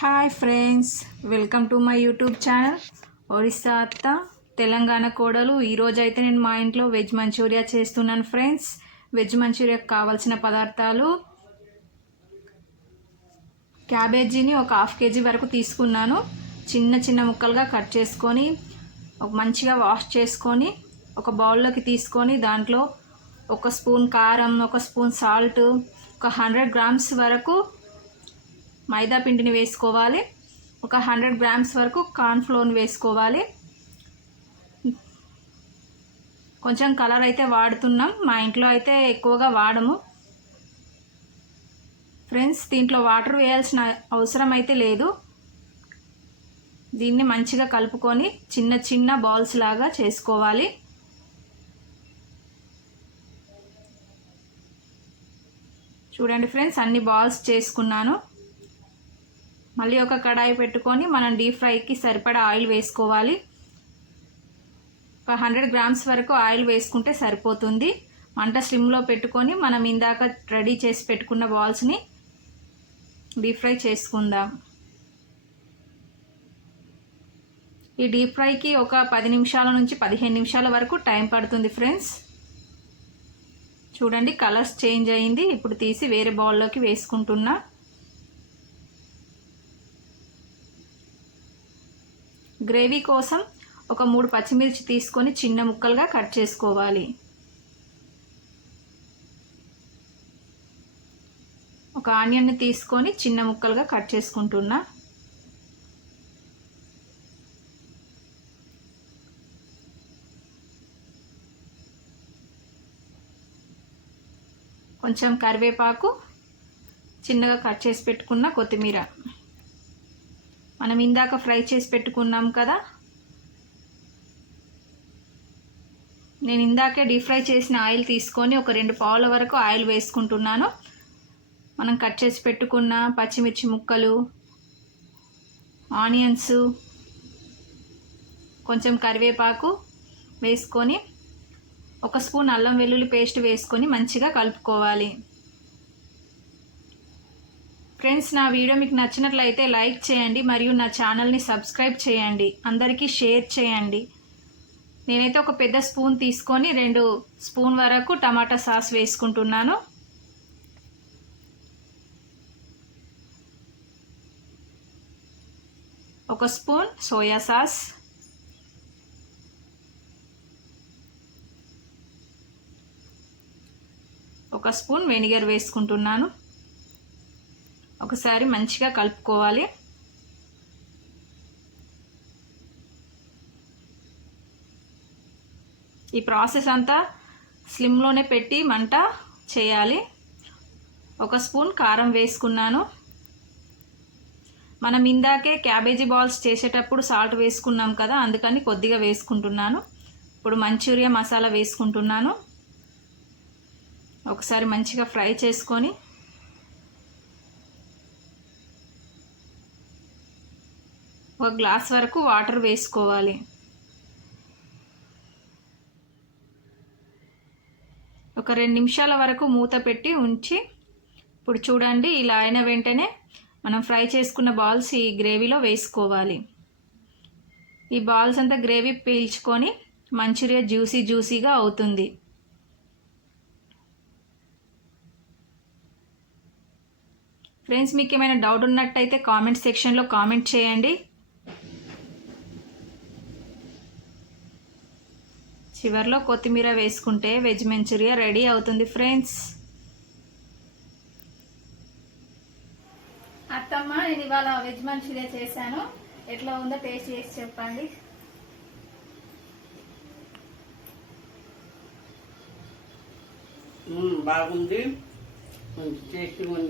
Hi friends, welcome to my YouTube channel Orissa అత్త తెలంగాణ కోడలు. ఈరోజు అయితే నేను మా ఇంట్లో వెజ్ మంచూరియా చేస్తున్నాను ఫ్రెండ్స్. వెజ్ మంచూరియాకి కావాల్సిన పదార్థాలు: క్యాబేజీని ఒక హాఫ్ కేజీ వరకు తీసుకున్నాను. చిన్న చిన్న ముక్కలుగా కట్ చేసుకొని మంచిగా వాష్ చేసుకొని ఒక బౌల్లోకి తీసుకొని దాంట్లో ఒక స్పూన్ కారం, ఒక స్పూన్ సాల్ట్, ఒక 100 గ్రామ్స్ వరకు మైదా పిండిని వేసుకోవాలి. ఒక 100 గ్రామ్స్ వరకు కార్న్ ఫ్లోర్ని వేసుకోవాలి. కొంచెం కలర్ అయితే వాడుతున్నాం, మా ఇంట్లో అయితే ఎక్కువగా వాడము ఫ్రెండ్స్. దీంట్లో వాటర్ వేయాల్సిన అవసరం అయితే లేదు. దీన్ని మంచిగా కలుపుకొని చిన్న చిన్న బాల్స్ లాగా చేసుకోవాలి. చూడండి ఫ్రెండ్స్, అన్ని బాల్స్ చేసుకున్నాను. మళ్ళీ ఒక కడాయి పెట్టుకొని మనం డీప్ ఫ్రైకి సరిపడా ఆయిల్ వేసుకోవాలి. ఒక 100 గ్రామ్స్ వరకు ఆయిల్ వేసుకుంటే సరిపోతుంది. మంట స్లిమ్లో పెట్టుకొని మనం ఇందాక రెడీ చేసి పెట్టుకున్న బాల్స్ని డీప్ ఫ్రై చేసుకుందాం. ఈ డీప్ ఫ్రైకి ఒక 10 నిమిషాల నుంచి 15 నిమిషాల వరకు టైం పడుతుంది ఫ్రెండ్స్. చూడండి, కలర్స్ చేంజ్ అయింది. ఇప్పుడు తీసి వేరే బౌల్లోకి వేసుకుంటున్నా. గ్రేవీ కోసం ఒక 3 పచ్చిమిర్చి తీసుకొని చిన్న ముక్కలుగా కట్ చేసుకోవాలి. ఒక ఆనియన్ని తీసుకొని చిన్న ముక్కలుగా కట్ చేసుకుంటున్నా. కొంచెం కరివేపాకు, చిన్నగా కట్ చేసి పెట్టుకున్న కొత్తిమీర, మనం ఇందాక ఫ్రై చేసి పెట్టుకున్నాం కదా, నేను ఇందాకే డీప్ ఫ్రై చేసిన ఆయిల్ తీసుకొని ఒక 2 పావుల వరకు ఆయిల్ వేసుకుంటున్నాను. మనం కట్ చేసి పెట్టుకున్న పచ్చిమిర్చి ముక్కలు, ఆనియన్స్, కొంచెం కరివేపాకు వేసుకొని ఒక స్పూన్ అల్లం వెల్లుల్లి పేస్ట్ వేసుకొని మంచిగా కలుపుకోవాలి. ఫ్రెండ్స్, నా వీడియో మీకు నచ్చినట్లయితే లైక్ చేయండి మరియు నా ఛానల్ని సబ్స్క్రైబ్ చేయండి. అందరికీ షేర్ చేయండి. నేనైతే ఒక పెద్ద స్పూన్ తీసుకొని 2 స్పూన్ వరకు టమాటా సాస్ వేసుకుంటున్నాను. ఒక స్పూన్ సోయా సాస్, ఒక స్పూన్ వెనిగర్ వేసుకుంటున్నాను. ఒకసారి మంచిగా కలుపుకోవాలి. ఈ ప్రాసెస్ అంతా స్లిమ్లోనే పెట్టి మంట చేయాలి. ఒక స్పూన్ కారం వేసుకున్నాను. మనం ఇందాకే క్యాబేజీ బాల్స్ చేసేటప్పుడు సాల్ట్ వేసుకున్నాం కదా, అందుకని కొద్దిగా వేసుకుంటున్నాను. ఇప్పుడు మంచూరియా మసాలా వేసుకుంటున్నాను. ఒకసారి మంచిగా ఫ్రై చేసుకొని ఒక గ్లాస్ వరకు వాటర్ వేసుకోవాలి. ఒక 2 నిమిషాల వరకు మూత పెట్టి ఉంచి, ఇప్పుడు చూడండి, ఇలా అయిన వెంటనే మనం ఫ్రై చేసుకున్న బాల్స్ ఈ గ్రేవీలో వేసుకోవాలి. ఈ బాల్స్ అంతా గ్రేవీ పీల్చుకొని మంచూరియా జ్యూసీగా అవుతుంది. ఫ్రెండ్స్, మీకు ఏమైనా డౌట్ ఉన్నట్టయితే కామెంట్ సెక్షన్లో కామెంట్ చేయండి. చివర్లో కొత్తిమీర వేసుకుంటే వెజ్ మంచూరియా రెడీ అవుతుంది ఫ్రెండ్స్. అత్తమ్మ, నేను ఇవాళ వెజ్ మంచూరియా చేశాను. ఎట్లా ఉందో టేస్ట్ చేసి చెప్పండి. బాగుంది, టేస్టీగా ఉంది.